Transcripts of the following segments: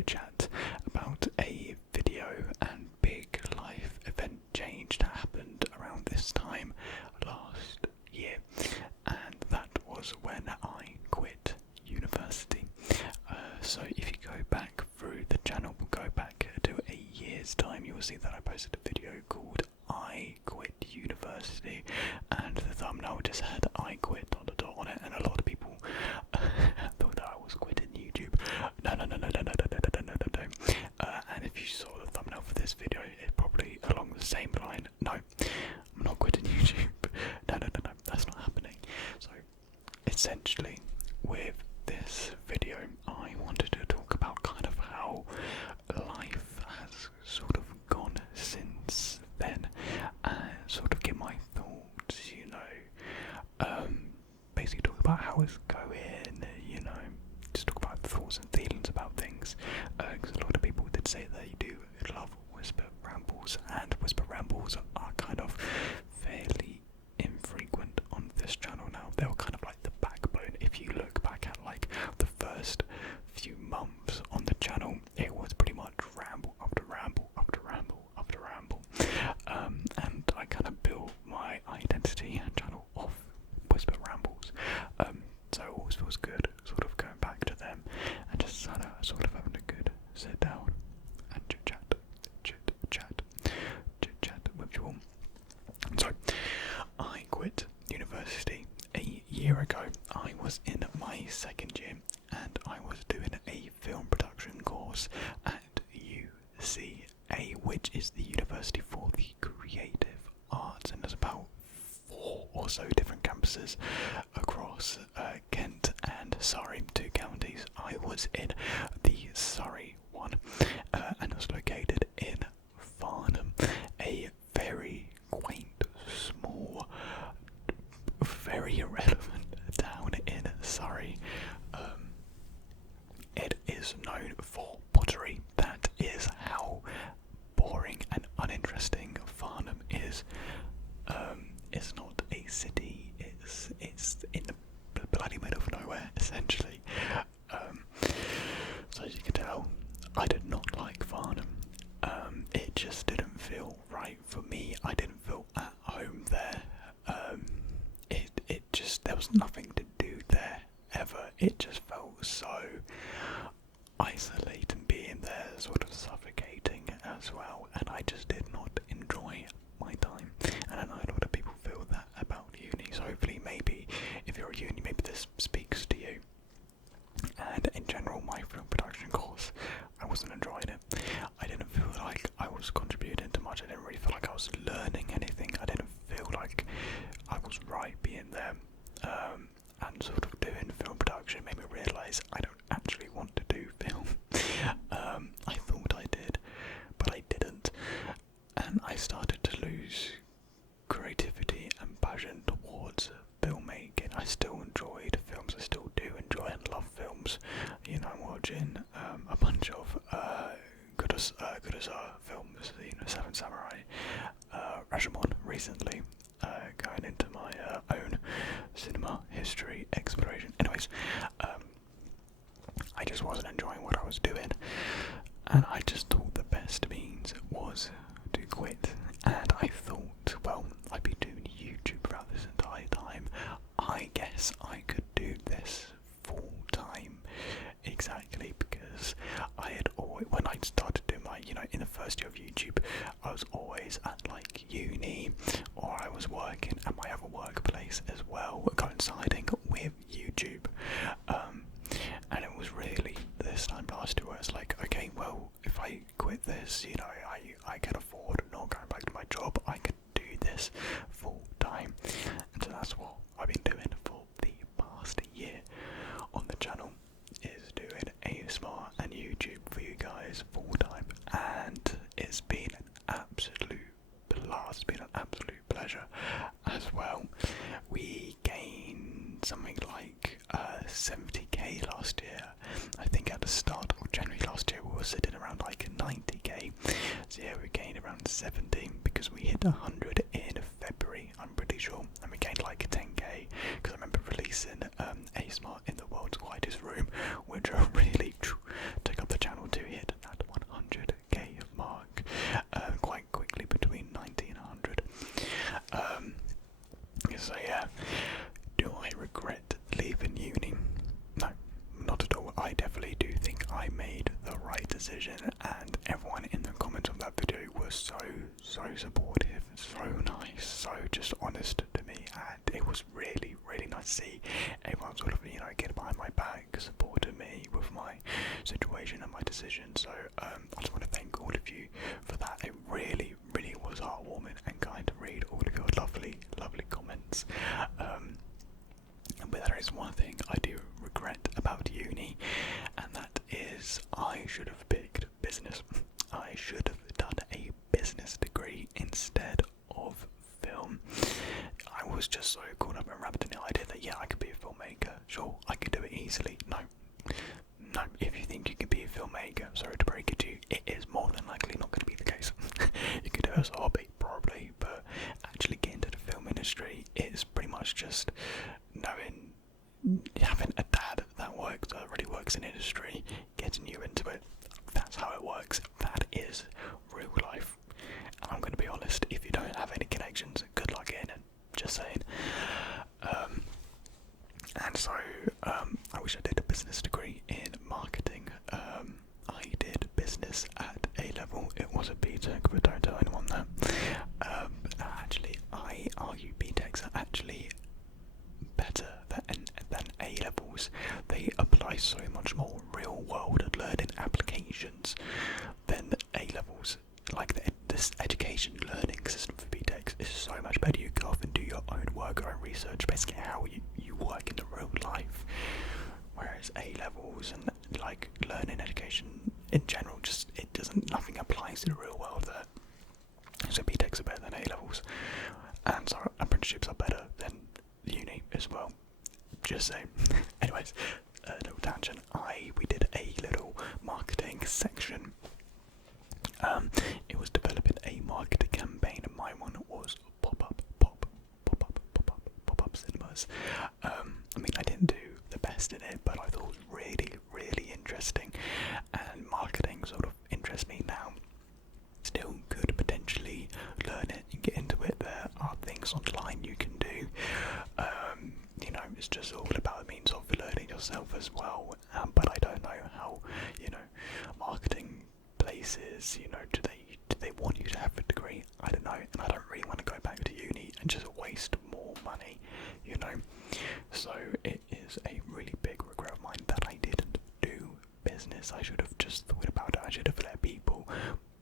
chit chat about a video and big life event change that happened around this time last year, and that was when I quit university. So if you go back through the channel, we'll go back to a year's time, you will see that I posted a video called I Quit University, and the thumbnail just had I quit on the dot on it, and a lot of people thought that I was quitting YouTube. No. And if you saw the thumbnail for this video, it's probably along the same line. No, I'm not quitting YouTube. No, that's not happening. So essentially, with this video, I wanted to talk about kind of how life has sort of gone since then, and sort of give my thoughts, basically talk about how it's going, just talk about thoughts and feelings about things, because a lot of people did say they do love whisper rambles, and whisper rambles are kind of fairly infrequent on this channel now. They were kind of like the backbone. If you look back at like the first few months on the channel, it was pretty much ramble after ramble after ramble after ramble, and I kind of built my identity and channel off whisper rambles, so it always feels good sort of going back to them and just sort of having a good sit down and chit chat with you all. So I quit university a year ago. I was in my second year and I was doing a film production course at UCA, which is the University for the Creative Arts, and there's about 4 or so different campuses across Kent and Surrey, 2 counties. I was in the Surrey one, and was located in Farnham, a very quaint, small, very irrelevant town in Surrey. It is known for pottery. That is how boring and uninteresting Farnham is. It's not a city. It's in the bloody middle of nowhere, essentially. So as you can tell, I did not like Farnham. It just didn't feel right for me. I didn't feel at home there. It just, there was nothing to do there ever. It just felt so isolating being there, sort of suffocating as well, and I just did not enjoy my time. And I know a lot of people feel that about uni, so hopefully maybe if you're at uni, maybe this speaks to you. And in general, my film production course, I wasn't enjoying it. I didn't feel like I was contributing too much. I didn't really feel like I was learning anything. I didn't feel like I was right being there. And sort of doing film production made me realise I don't actually want to do film. I thought I did, but I didn't. And I started to lose creativity and passion towards filmmaking. I still enjoyed films. I still do enjoy and love films. I'm watching a bunch of good as films. Seven Samurai, Rashomon recently. Going into my own cinema history exploration. Anyways, I just wasn't enjoying what I was doing, and I just thought the best means was to quit. And I thought, well, I'd be doing YouTube throughout this entire time. I guess I could do this full time, exactly, because I had always, when I started doing my, in the first year of YouTube, I was always at like uni, or I was working at my other workplace as well, coinciding with YouTube. And it was really this time last year where it's like, okay, well, if I quit this, I can afford not going back to my job. I could do this full time, and so that's what I've been doing for the past year on the channel, is doing ASMR and YouTube for you guys full time, and it's been an absolute blast. It's been an absolute pleasure as well. We gained something like 70k last year. I think at the start of January last year we were sitting around like 90k. So yeah, we gained around 70 because we hit 100 in February, I'm pretty sure, and we gained like 10k because I remember releasing ASMR in the World's Quietest Room, which really took up the channel to hit decision, and everyone in the comments on that video was so supportive, so nice, so just honest to me, and it was really nice to see everyone sort of, get behind my back, supporting me with my situation and my decision. So I just want to thank all of you for that. It really was heartwarming and kind to read all of your lovely comments. But there is one thing I do regret about uni, and that is I should have picked business. I should have done a business degree instead of film. I was just so caught up and wrapped in the idea that I could be a filmmaker. Sure, I could do it easily. No, if you think you can be a filmmaker, sorry to break it to you, it is more than likely not going to be the case. You could do it as a hobby, probably, but actually getting into the film industry is pretty much just having a dad that really works in industry, getting you into it. That's how it works. That is real life. And I'm going to be honest, if you don't have any connections, good luck in it. Just saying. And so I wish I did a business degree in marketing. I did business at A level. It was a BTEC, but don't tell anyone that. But actually, I argue BTECs are actually better than A levels. They apply so much more real world learning applications than A levels. Like this education learning system for BTECs is so much better. You go off and do your own work, your own research, basically how you work in the real life. Whereas A levels and like learning education in general, nothing applies to the real world there. So BTECs are better than A levels, and so apprenticeships are better than uni as well. Just saying. Anyways, little tangent. We did a little marketing section. It was developing a marketing campaign, and my one was pop-up cinemas. I didn't do the best in it, but I thought it was really interesting, and marketing sort of interests me now. Still could potentially learn it and get into it. There are things online you can do. It's just all about the means of learning yourself as well. But I don't know how, marketing places, do they want you to have a degree? I don't know, and I don't really want to go back to uni and just waste more money, So it is a really big regret of mine that I didn't do business. I should have just thought about it. I should have let people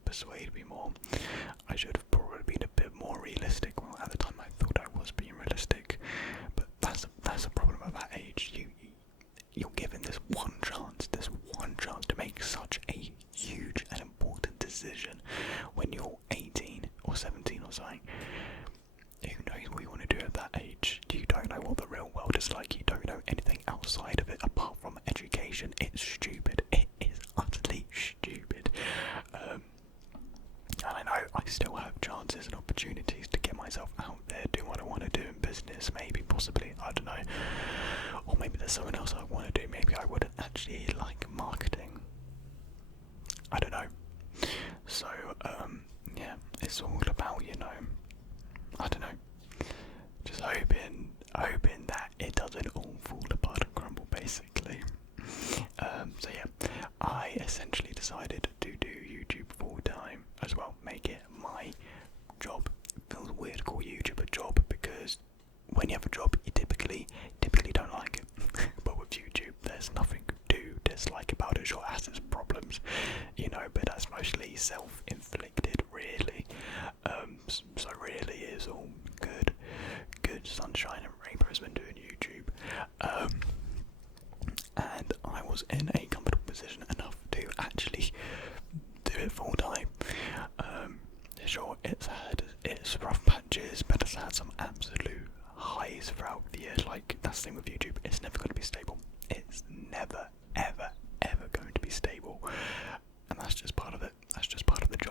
persuade me more. I should have probably been a bit more realistic. Well, at the time I thought I was being realistic, but that's a problem at that age. You're given this one chance to make such a huge and important decision when you're 18 or 17 or something. Who knows what you want to do at that age? You don't know what the real world is like. You don't know anything outside of it apart from education. It's stupid. It is utterly stupid. And I know I still have chances and opportunities to get myself out there, do what I want to do in business, maybe, possibly, I don't know. Or maybe there's something else I want to do. Maybe I wouldn't actually like marketing. I don't know. So, it's all about, I don't know, just hoping that it doesn't all fall apart and crumble, basically. I essentially decided to do YouTube full time as well, make it my job. It feels weird to call YouTube a job because when you have a job, you typically don't like it. But with YouTube, there's nothing to dislike about it. Sure, it has its problems, but that's mostly self-inflicted, really. So really is all good sunshine and rainbows when doing YouTube. And I was in a comfortable position enough to actually do it full time. Sure, it's had its rough patches, but it's had some absolute highs throughout the year. Like, that's the thing with YouTube, it's never going to be stable. It's never, ever going to be stable. And that's just part of it. That's just part of the job.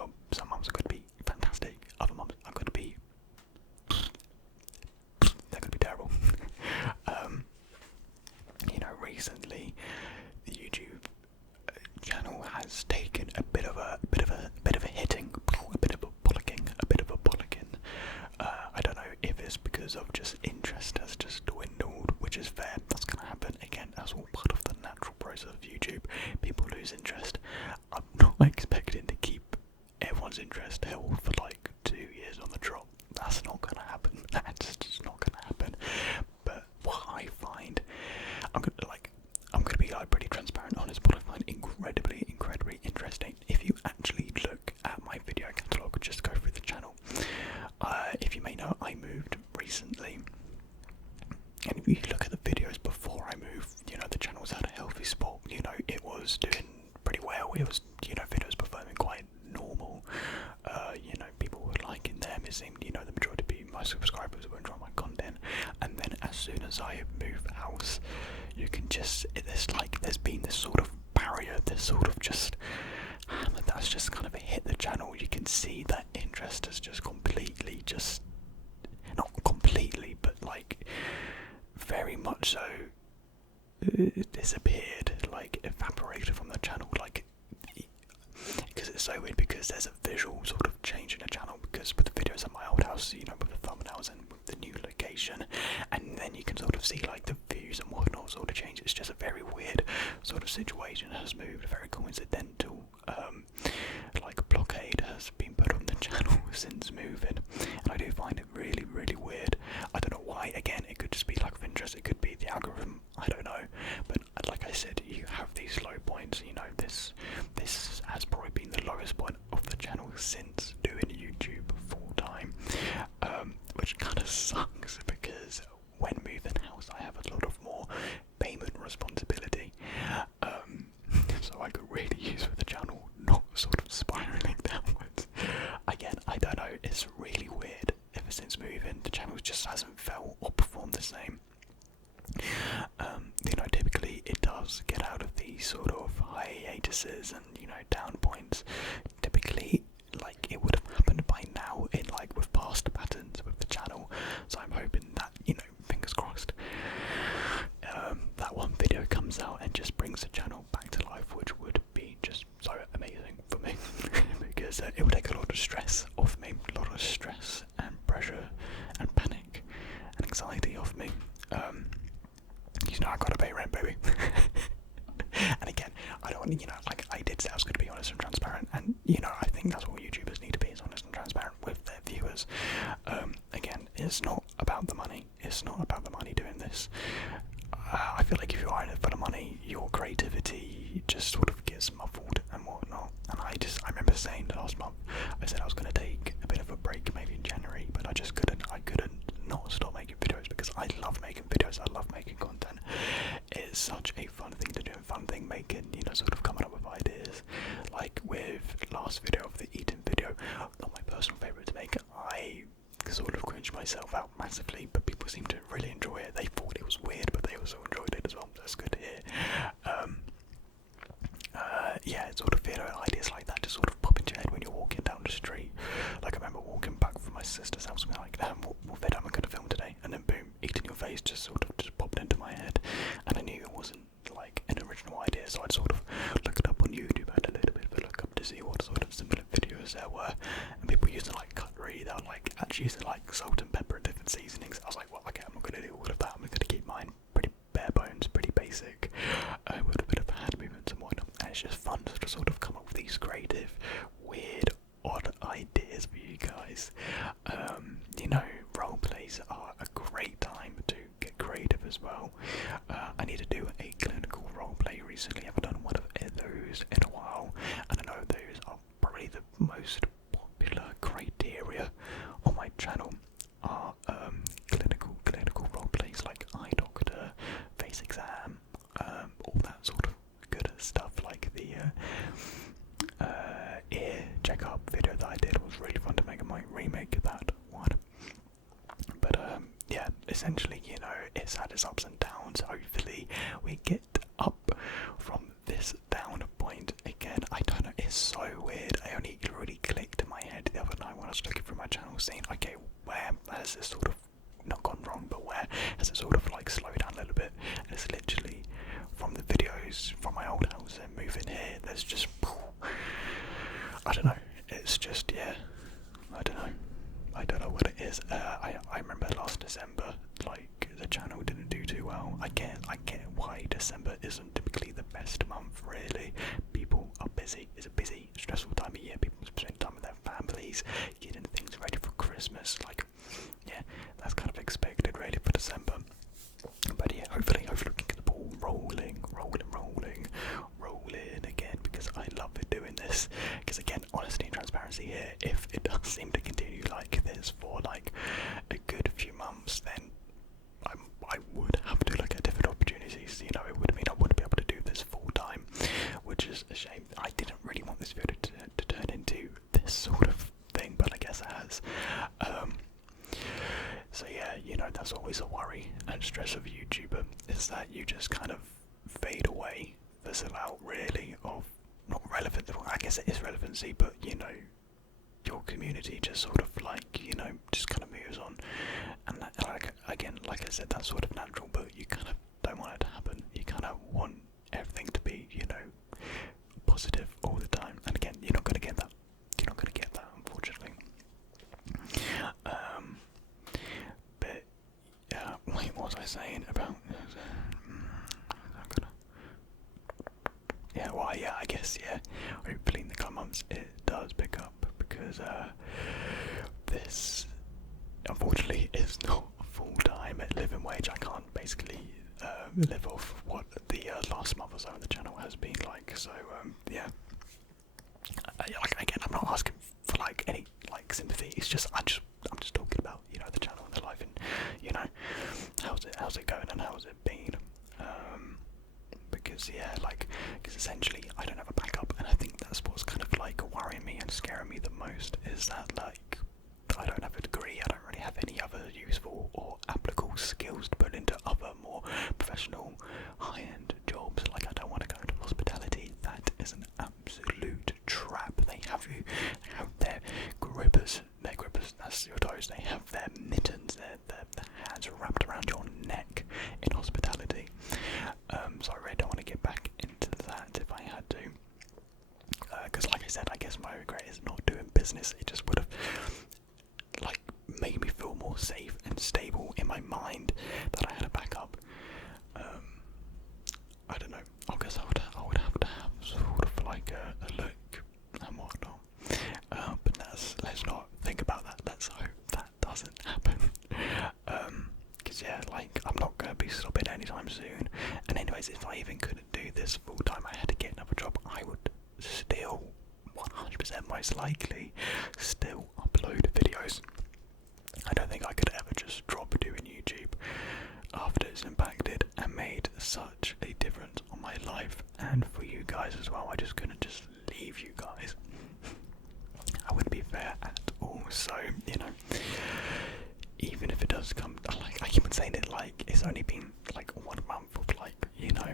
it was, videos performing quite normal. People were liking them. It seemed, the majority of my subscribers were enjoying my content. And then as soon as I move house, you can just, there's been this sort of barrier, this sort of just hammer that's just kind of hit the channel. You can see that interest has just completely, just not completely, but like very much so disappeared, like evaporated from the channel, like, because it's so weird, because there's a visual sort of change in the channel, because with the videos at my old house, with the thumbnails and with the new location, and then you can sort of see like the views and whatnot sort of change. It's just a very weird sort of situation has moved, very coincidental. Like a blockade has been put on the channel since moving, and I do find it really, really weird. I don't know why. Again, it could just be lack of interest, it could be the algorithm, I don't know. But like I said, you have these low points. This has probably been the lowest point of the channel since doing YouTube full time, which kind of sucks, because when moving house, I have a lot of more payment responsibility. So I could really use for the channel not sort of spiraling downwards. Again, I don't know, it's really weird. Ever since moving, the channel just hasn't felt or performed the same. Typically it does get out of these sort of hiatuses and, down points. Typically, like, it would have happened by now in, like, with past patterns with the channel. So I'm hoping that, fingers crossed, that one video comes out and just brings the channel back to life, which would be just so amazing for me. Because it would take a lot of stress off me, a lot of stress and pressure and panic and anxiety off me. I gotta pay rent, baby. And again, I don't want to, like I did say I was going to be honest and transparent, and I think that's what YouTubers need to be, is honest and transparent with their viewers. Again, it's not about the money. It's not about the money doing this. I feel like if you are in it for the money, your creativity just sort of gets muffled and whatnot. And I remember saying last month, I said I was going to take a bit of a break maybe in January, but I just couldn't. I couldn't not stop making videos, because I love making videos. I love making content. It's such a fun thing to do, and fun thing making, sort of coming up with ideas. Like with last video of the eating video, not my personal favourite to make. I sort of cringed myself out massively, but people seem to really enjoy it. They thought it was weird, but they also enjoyed it as well. That's good to hear. Sort of ideas like that just sort of pop into your head when you're walking down the street. Like, I remember walking back from my sister's house and being like, what video am I going to film today? And then boom, Eating Your Face just popped into my head, and I knew it wasn't like an original idea, so I'd sort of look it up on YouTube. I had a little bit of a look up to see what sort of similar videos there were, and people using like cutlery, they were like actually using like salt and pepper and different seasonings. I was like, well, okay, I'm not going to do all of that. I'm going to keep mine pretty bare bones, pretty basic, with a bit of hand movements and whatnot. And it's just fun to sort of come up with these creative, weird, odd ideas for you guys. Role plays are a great time to get creative as well. I need to do a clinical role play recently. I haven't done one of those in a while, and I know those are probably the most popular criteria on my channel. Are clinical role plays like eye doctor, face exam, all that sort of good stuff. Like the ear checkup video that I did was really fun to make. I might remake that one. But essentially, it's had its ups and downs. Hopefully we get up from this down point again. I don't know, it's so weird. It really clicked in my head the other night when I was looking through my channel, saying, okay, where has this sort of not gone wrong, but where has it sort of like slowed down a little bit? And it's literally from the videos from my old house and moving here, there's just, I don't know, it's just, I don't know what it is. I remember last December, like, the channel didn't do too well. I get why December isn't typically the best month, really. People are busy. It's a busy, stressful time of year. People spend time with their families, getting things ready for Christmas. Like, that's kind of expected, really, for December. But hopefully we can get the ball rolling again, because I love doing this. Because again, honesty and transparency here, if it does seem to continue like this for like a good few months, then I would have to look at different opportunities. It would mean I wouldn't be able to do this full time, which is a shame. I didn't guess it is relevancy, but you know, your community just sort of like, you know, just kind of moves on, and that, like again, like I said, that's sort of natural, but you kind of don't want it to happen. You kind of want everything to be, you know, positive all the time, and again, you're not going to get that. You're not going to get that, unfortunately. But wait, what was I saying about? Yeah, well, yeah, I guess, yeah. Hopefully in the coming months it does pick up, because this, unfortunately, is not a full-time living wage. I can't basically live off what the last month or so on the channel has been like. So yeah, like again, I'm not asking for like any like sympathy. It's just I'm just talking about, you know, the channel and the life, and you know, how's it going and how's it been. Because yeah, because essentially I don't have a backup, and I think that's what's kind of like worrying me and scaring me the most, is that like I don't have a degree, I don't really have any other useful or applicable skills to put into other more professional high-end jobs. Like I don't want to go into hospitality. That is an absolute trap. They have their grippers, that's your toes, they have their mittens, their hands wrapped around your neck in hospitality. So I really don't want to get back into that if I had to. Because like I said, I guess my regret is not doing business. It just would have like made me feel more safe and stable in my mind that I had a backup. I don't know. I guess I would have to have sort of like a look and whatnot. But let's not think about that. Let's hope that doesn't happen. Because yeah, like I'm not gonna be stopping anytime soon. And anyways, if I even couldn't do this full time, I had to get another job, I would still 100% most likely still upload videos. I don't think I could ever just drop doing YouTube after it's impacted and made such a difference on my life and for you guys as well. I just couldn't just leave you guys. I wouldn't be fair at all. So, you know, even if it does come, like I keep on saying it, like it's only been like 1 month of like, you know,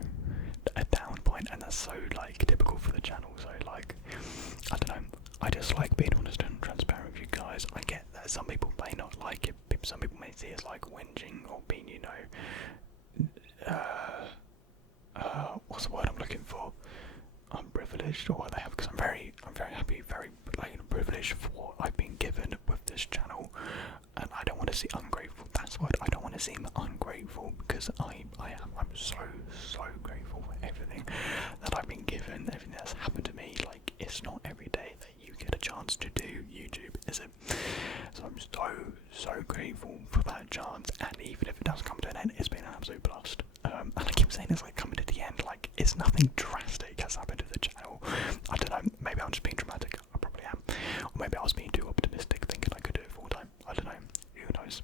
a down point, and that's so like typical for the channel. So like, I don't know, I just like being honest and transparent with you guys. I get that some people may not like it, some people may see it as like whinging or being, you know, what's the word I'm looking for? I'm privileged, or what they have, because I'm very happy, very like privileged for what I've been given with this channel, and I don't want to seem ungrateful. That's what I don't want to seem ungrateful, because I'm so grateful for everything that I've been given, everything that's happened to me. Like it's not every day that you get a chance to do YouTube, is it? So I'm so grateful for that chance, and even if it does come to an end, it's been an absolute blast. And I keep saying it's like coming to the end, like it's nothing drastic has happened to the channel. I don't know, maybe I'm just being dramatic, I probably am. Or maybe I was being too optimistic, thinking I could do it full time. I don't know, who knows.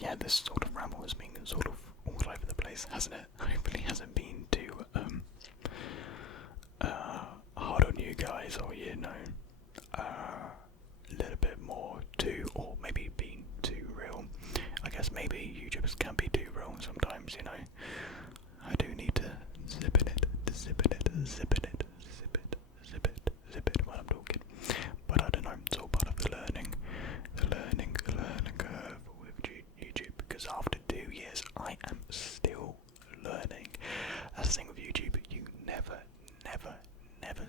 Yeah, this sort of ramble has been sort of all over the place, hasn't it? Hopefully it hasn't been too hard on you guys, or you know, a little bit more too, or maybe being too real. I guess maybe YouTubers can be too real sometimes, you know. I do need to zip it when I'm talking. But I don't know, it's all part of the learning curve with YouTube, because after 2 years I am still learning. That's the thing with YouTube, you never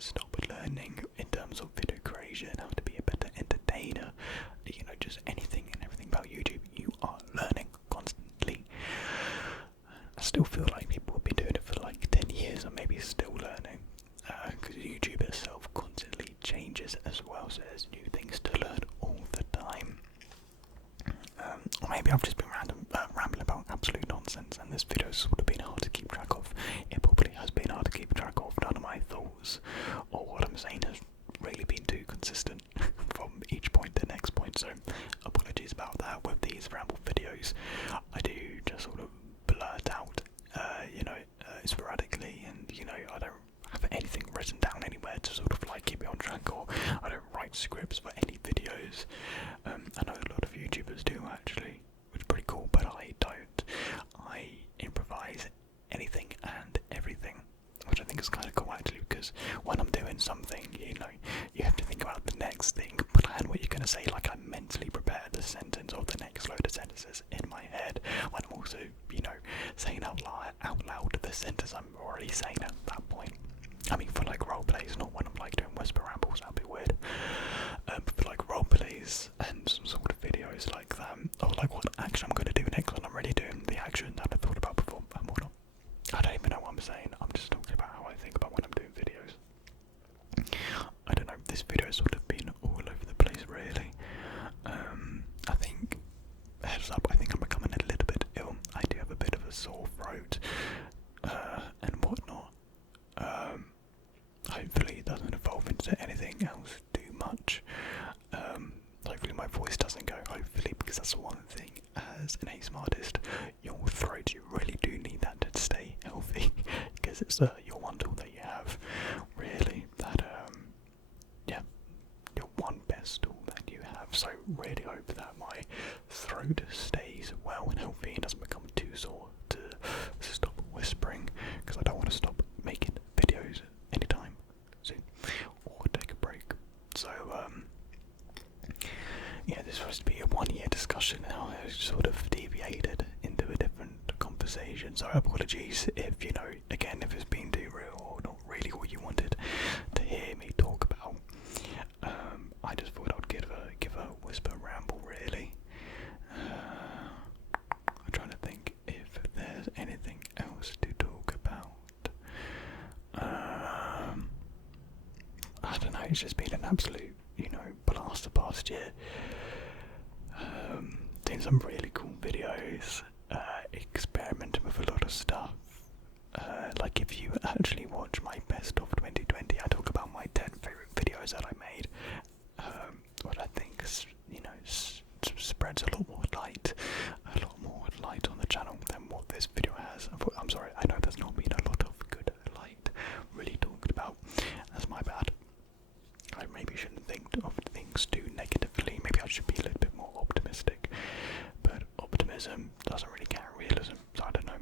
stop learning in terms of video creation, how to be a better entertainer, you know, just anything and everything about YouTube, you are learning constantly. I still feel like people have been doing it for like 10 years and maybe still learning, because YouTube itself constantly changes as well, so there's new things to learn all the time. Or maybe I've just been rambling about absolute nonsense, and this video's sort of been hard to keep track of. It probably has been hard to keep track of. None of my thoughts or what I'm saying has really been too consistent from each point to the next point, so apologies about that. With these ramble videos, I do just sort of blurt out, you know, sporadically, and you know, I don't have anything written down anywhere to sort of like keep me on track, or I don't write scripts for any videos. I know a lot of YouTubers do actually, which is pretty cool, but I don't. I improvise anything and everything, which I think is kind of cool actually, because something, you know, you have to think about the next thing, plan what you're going to say, like I mentally prepare the sentence or the next load of sentences in my head, when I'm also, you know, saying out loud the sentence I'm already saying at that point. I mean, for like role plays, not when I'm like doing whisper rambles, that'd be weird. But for like role plays and some sort of videos like that, or like what action I'm going to do next when I'm already doing the action that I thought about before and whatnot. I don't even know what I'm saying. I'm just talking about how I think about when I'm doing videos. I don't know. This video has sort of been all over the place, really. I think, heads up, I think I'm becoming a little bit ill. I do have a bit of a sore throat and whatnot. Hopefully it doesn't evolve into anything else too much. Hopefully my voice doesn't go, hopefully, because that's the one thing as an ASMR artist, your throat, you really do need that to stay healthy, because it's your one tool that you have, really, that, yeah, your one best tool that you have. So really hope that my throat stays well and healthy and doesn't become too sore to stop whispering, because I don't want to stop making videos anytime soon or take a break. So yeah, this was to be a 1 year discussion now. It's sort of deviated into a different conversation, so apologies if, you know, again, if it's been too real or not really what you wanted to hear me talk about. I just thought I'd give a whisper ramble, really. I'm trying to think if there's anything else to talk about. I don't know, it's just been an absolute, you know, blast the past year. Doing some really cool videos, experimenting with a lot of stuff. Like if you actually watch my best of 2020, I talk about my 10 favourite videos that I made. What I think, you know, spreads a lot more light on the channel than what this video has. I'm sorry, I know there's not been a lot of good light really talked about. That's my bad. I maybe shouldn't think of things too negatively. Maybe I should be a little bit more optimistic. But optimism doesn't really carry realism, so I don't know.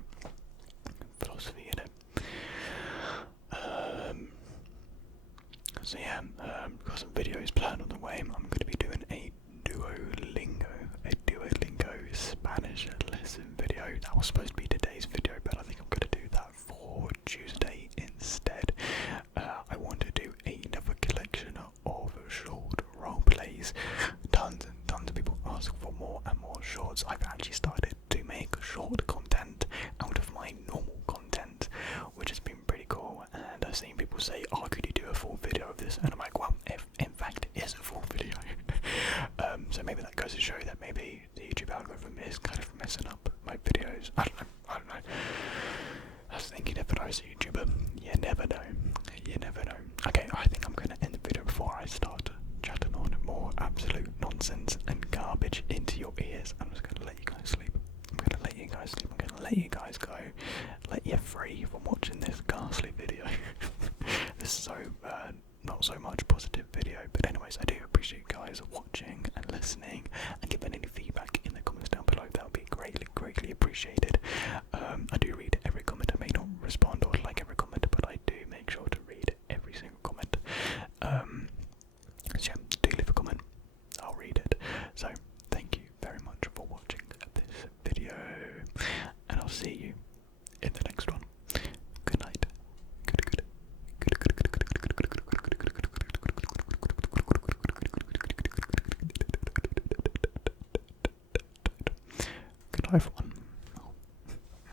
Philosophy in it. So yeah, got some videos planned on the way. I'm going to be doing a Duolingo Spanish lesson video. That was supposed to be today's video, but I think I'm going to do that for Tuesday instead. I want to do another collection of short role plays. Tons and tons of people ask for more and more shorts. I've actually started to make short content out of my normal content, which has been pretty cool. And I've seen people say, "Oh, could you do a full video of this?" And I'm like, well, if in fact it is a full video. So maybe that goes to show that maybe the YouTube algorithm is kind of messing up my videos. I don't know. I was thinking, if I was a YouTuber, you never know. Okay, I think I'm going to end the video before I start chatting on more absolute nonsense and garbage into your ears. I'm just going to let you guys sleep. I'm going to let you guys go. Let you free from watching this ghastly video. This is so not so much positive video, but anyways, I do appreciate you guys watching and listening, and giving any feedback in the comments down below. That would be greatly appreciated. I do read every comment. I may not respond or like every comment, but I do make sure to read every single comment. So yeah, do leave a comment, I'll read it. So thank you very much for watching this video, and I'll see you in the next one. Good night. Good night, everyone.